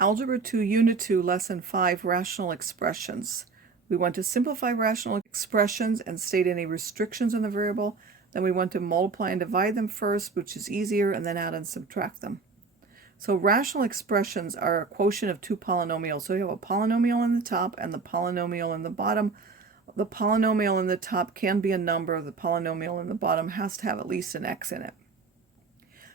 Algebra 2, Unit 2, Lesson 5, Rational Expressions. We want to simplify rational expressions and state any restrictions on the variable. Then we want to multiply and divide them first, which is easier, and then add and subtract them. So rational expressions are a quotient of two polynomials. So you have a polynomial in the top and the polynomial in the bottom. The polynomial in the top can be a number. The polynomial in the bottom has to have at least an x in it.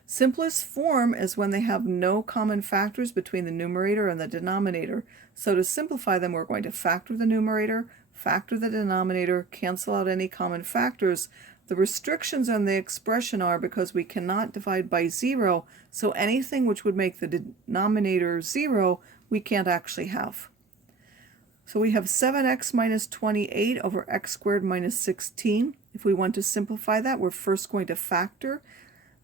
Simplest form is when they have no common factors between the numerator and the denominator. So to simplify them, we're going to factor the numerator, factor the denominator, cancel out any common factors. The restrictions on the expression are because we cannot divide by 0, so anything which would make the denominator 0, we can't actually have. So we have 7x minus 28 over x squared minus 16. If we want to simplify that, we're first going to factor.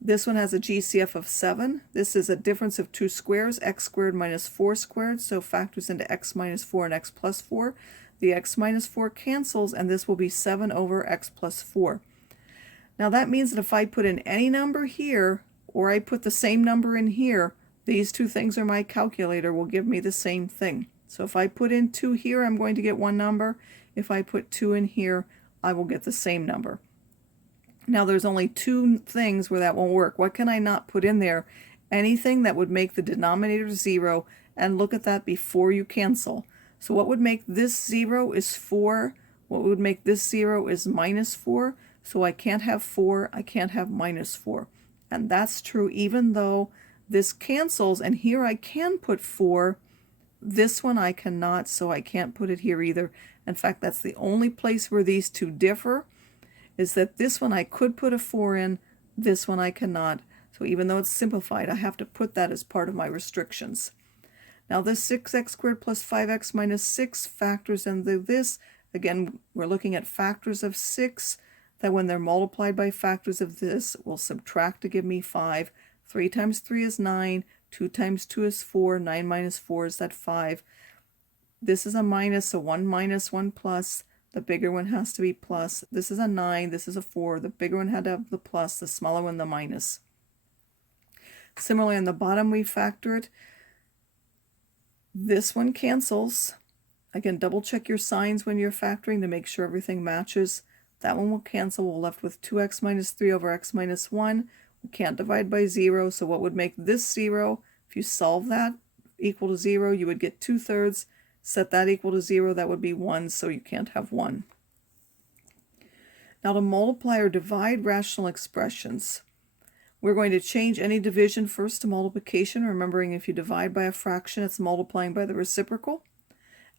This one has a GCF of 7. This is a difference of two squares, x squared minus 4 squared, so factors into x minus 4 and x plus 4. The x minus 4 cancels, and this will be 7 over x plus 4. Now that means that if I put in any number here, or I put the same number in here, these two things are my calculator will give me the same thing. So if I put in 2 here, I'm going to get one number. If I put 2 in here, I will get the same number. Now there's only two things where that won't work. What can I not put in there? Anything that would make the denominator 0, and look at that before you cancel. So what would make this 0 is 4. What would make this 0 is minus 4. So I can't have 4, I can't have minus 4. And that's true even though this cancels, and here I can put 4. This one I cannot, so I can't put it here either. In fact, that's the only place where these two differ, is that this one I could put a 4 in, this one I cannot. So even though it's simplified, I have to put that as part of my restrictions. Now this 6x squared plus 5x minus 6 factors into this. Again, we're looking at factors of 6, that when they're multiplied by factors of this, will subtract to give me 5. 3 times 3 is 9, 2 times 2 is 4, 9 minus 4 is that 5. This is a minus, so 1 minus 1 plus. The bigger one has to be plus. This is a 9, this is a 4. The bigger one had to have the plus, the smaller one the minus. Similarly, on the bottom we factor it. This one cancels. Again, double check your signs when you're factoring to make sure everything matches. That one will cancel. We're left with 2x minus 3 over x minus 1. We can't divide by 0, so what would make this 0? If you solve that equal to 0, you would get 2/3. Set that equal to 0, that would be 1, so you can't have 1. Now to multiply or divide rational expressions, we're going to change any division first to multiplication, remembering if you divide by a fraction, it's multiplying by the reciprocal.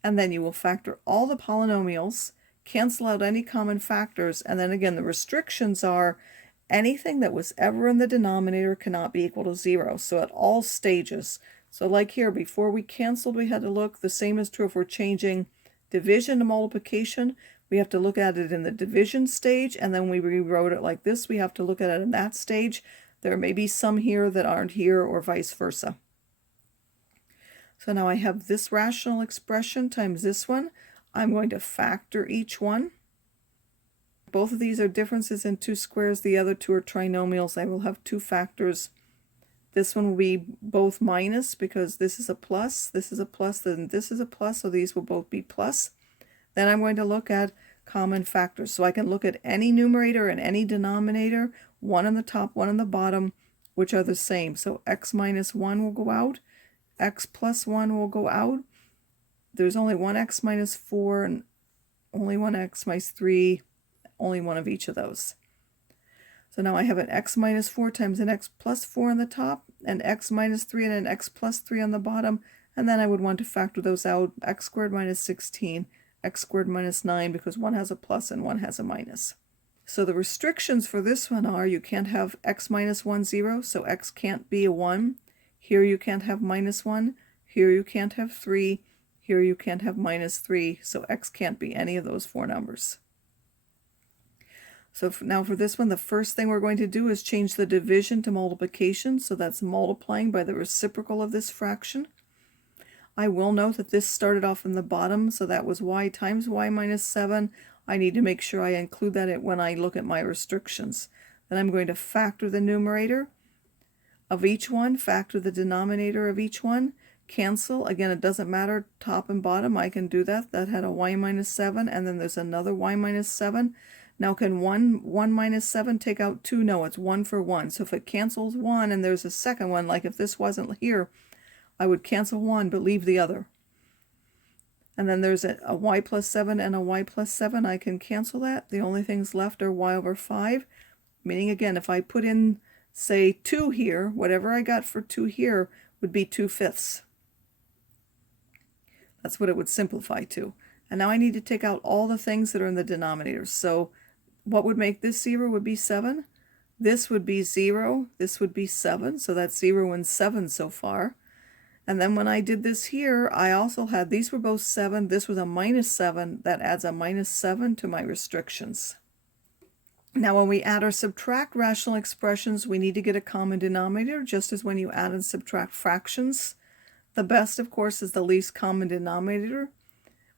And then you will factor all the polynomials, cancel out any common factors, and then again the restrictions are anything that was ever in the denominator cannot be equal to 0, so at all stages. So like here, before we canceled, we had to look. The same is true if we're changing division to multiplication. We have to look at it in the division stage, and then we rewrote it like this. We have to look at it in that stage. There may be some here that aren't here, or vice versa. So now I have this rational expression times this one. I'm going to factor each one. Both of these are differences in two squares. The other two are trinomials. I will have two factors. This one will be both minus because this is a plus, then this is a plus, so these will both be plus. Then I'm going to look at common factors. So I can look at any numerator and any denominator, one on the top, one on the bottom, which are the same. So x minus 1 will go out, x plus 1 will go out. There's only one x minus 4 and only one x minus 3, only one of each of those. So now I have an x minus 4 times an x plus 4 on the top, and x minus 3 and an x plus 3 on the bottom, and then I would want to factor those out, x squared minus 16, x squared minus 9, because one has a plus and one has a minus. So the restrictions for this one are you can't have x minus 1, 0, so x can't be a 1. Here you can't have minus 1. Here you can't have 3. Here you can't have minus 3, so x can't be any of those four numbers. So now for this one, the first thing we're going to do is change the division to multiplication. So that's multiplying by the reciprocal of this fraction. I will note that this started off in the bottom, so that was y times y minus 7. I need to make sure I include that when I look at my restrictions. Then I'm going to factor the numerator of each one, factor the denominator of each one, cancel. Again, it doesn't matter top and bottom. I can do that. That had a y minus 7, and then there's another y minus 7. Now can 1 minus 7 take out 2? No, it's 1 for 1. So if it cancels 1 and there's a second one, like if this wasn't here, I would cancel 1 but leave the other. And then there's a y plus 7 and a y plus 7. I can cancel that. The only things left are y over 5. Meaning, again, if I put in, say, 2 here, whatever I got for 2 here would be 2/5. That's what it would simplify to. And now I need to take out all the things that are in the denominator. So what would make this 0 would be 7. This would be 0. This would be 7. So that's 0 and 7 so far. And then when I did this here, I also had, these were both 7. This was a minus 7. That adds a minus 7 to my restrictions. Now when we add or subtract rational expressions, we need to get a common denominator, just as when you add and subtract fractions. The best, of course, is the least common denominator,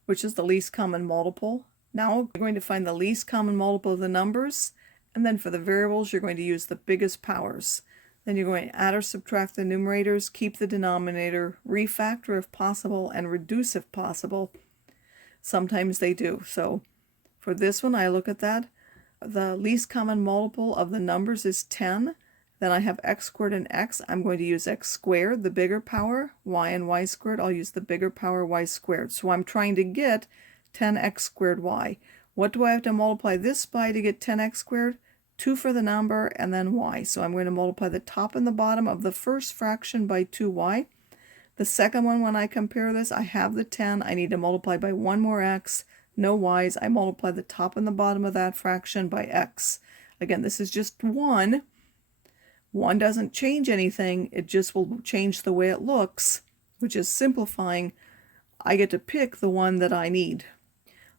which is the least common multiple. Now you're going to find the least common multiple of the numbers, and then for the variables, you're going to use the biggest powers. Then you're going to add or subtract the numerators, keep the denominator, refactor if possible, and reduce if possible. Sometimes they do. So for this one, I look at that. The least common multiple of the numbers is 10. Then I have x squared and x. I'm going to use x squared, the bigger power, y and y squared. I'll use the bigger power, y squared. So I'm trying to get 10x squared y. What do I have to multiply this by to get 10x squared? 2 for the number, and then y. So I'm going to multiply the top and the bottom of the first fraction by 2y. The second one, when I compare this, I have the 10. I need to multiply by 1 more x, no y's. I multiply the top and the bottom of that fraction by x. Again, this is just 1. 1 doesn't change anything. It just will change the way it looks, which is simplifying. I get to pick the one that I need.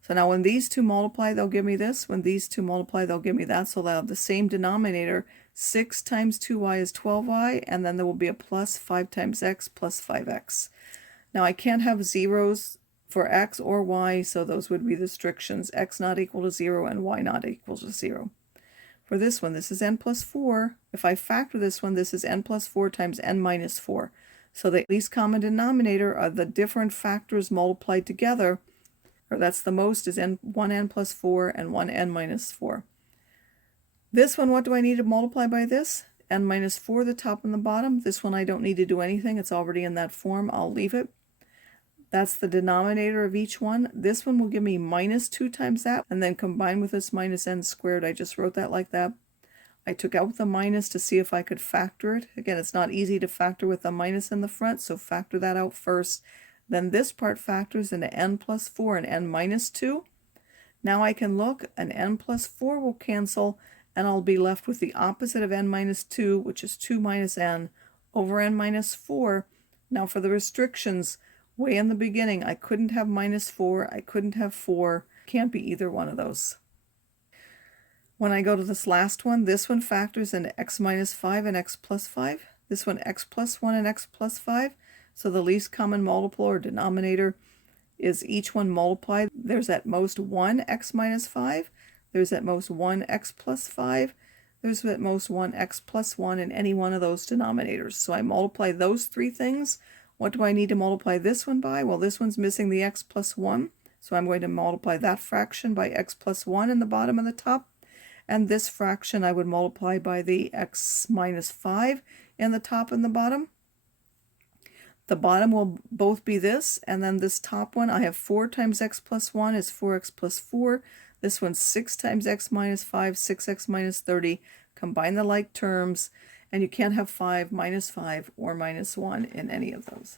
So now when these two multiply, they'll give me this. When these two multiply, they'll give me that. So they'll have the same denominator. 6 times 2y is 12y, and then there will be a plus 5 times x plus 5x. Now I can't have zeros for x or y, so those would be the restrictions. X not equal to 0 and y not equal to 0. For this one, this is n plus 4. If I factor this one, this is n plus 4 times n minus 4. So the least common denominator are the different factors multiplied together, or that's the most, is 1n plus 4 and 1n minus 4. This one, what do I need to multiply by this? N minus 4, the top and the bottom. This one I don't need to do anything. It's already in that form. I'll leave it. That's the denominator of each one. This one will give me minus 2 times that, and then combine with this minus n squared. I just wrote that like that. I took out the minus to see if I could factor it. Again, it's not easy to factor with a minus in the front, so factor that out first. Then this part factors into n plus 4 and n minus 2. Now I can look, an n plus 4 will cancel, and I'll be left with the opposite of n minus 2, which is 2 minus n, over n minus 4. Now for the restrictions, way in the beginning, I couldn't have minus 4, I couldn't have 4, can't be either one of those. When I go to this last one, this one factors into x minus 5 and x plus 5. This one x plus 1 and x plus 5. So the least common multiple or denominator is each one multiplied. There's at most 1 x minus 5. There's at most 1 x plus 5. There's at most 1 x plus 1 in any one of those denominators. So I multiply those three things. What do I need to multiply this one by? Well, this one's missing the x plus 1. So I'm going to multiply that fraction by x plus 1 in the bottom and the top. And this fraction I would multiply by the x minus 5 in the top and the bottom. The bottom will both be this, and then this top one, I have 4 times x plus 1 is 4x plus 4. This one's 6 times x minus 5, 6x minus 30. Combine the like terms, and you can't have 5 minus 5 or minus 1 in any of those.